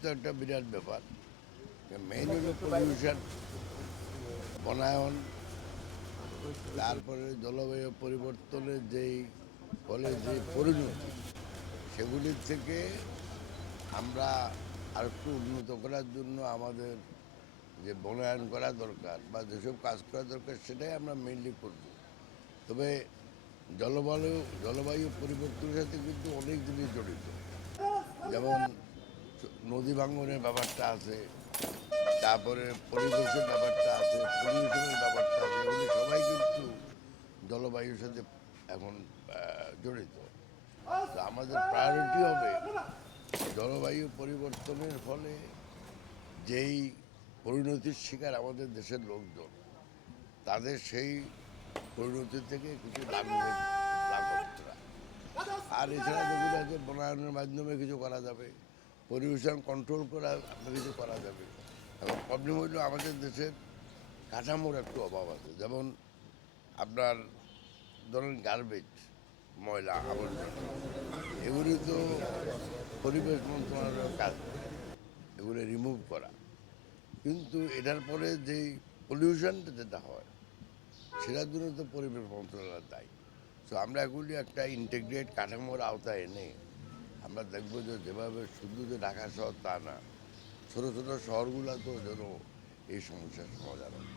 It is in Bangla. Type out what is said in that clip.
তো একটা বিরাট ব্যাপার। মেইন হলো পলিউশন, বনায়ন, তারপরে জলবায়ু পরিবর্তনের যেই ফলে যে পরিণতি, সেগুলির থেকে আমরা আরেকটু উন্নত করার জন্য আমাদের যে বনায়ন করা দরকার বা যেসব কাজ করা দরকার সেটাই আমরা মেইনলি করব। তবে জলবায়ু জলবায়ু পরিবর্তনের সাথে কিন্তু অনেক জিনিস জড়িত, যেমন নদী ভাঙনের ব্যাপারটা আছে, তারপরে পরিবেশের ব্যাপারটা আছে, পলিউশনের ব্যাপারটা আছে, এগুলি সবাই কিন্তু জলবায়ুর সাথে এখন জড়িত। তো আমাদের প্রায়োরিটি হবে জলবায়ু পরিবর্তনের ফলে যেই পরিণতির শিকার আমাদের দেশের লোকজন, তাদের সেই পরিণতি থেকে কিছু লাঘব করা। আর এছাড়া যেগুলো আছে বনায়নের মাধ্যমে কিছু করা যাবে, পলিউশন কন্ট্রোল করা কিছু করা যাবে। এবং প্রবলেম হইল আমাদের দেশের কাঠামোর একটু অভাব আছে, যেমন আপনার ধরেন গার্বেজ, ময়লা আবর্জনা, এগুলি তো পরিবেশ মন্ত্রণালয়ের কাজ করে এগুলো রিমুভ করা, কিন্তু এটার পরে যেই পলিউশনটা যেটা হয় সেটার জন্য তো পরিবেশ মন্ত্রণালয় দায়ী। তো আমরা এগুলি একটা ইন্টিগ্রেট কাঠামোর আওতায় এনে আমরা দেখবো যে যেভাবে শুধু যে ঢাকা শহর তা না, ছোটো ছোটো শহরগুলোতেও যেন এই সমস্যার সমাধান হয়।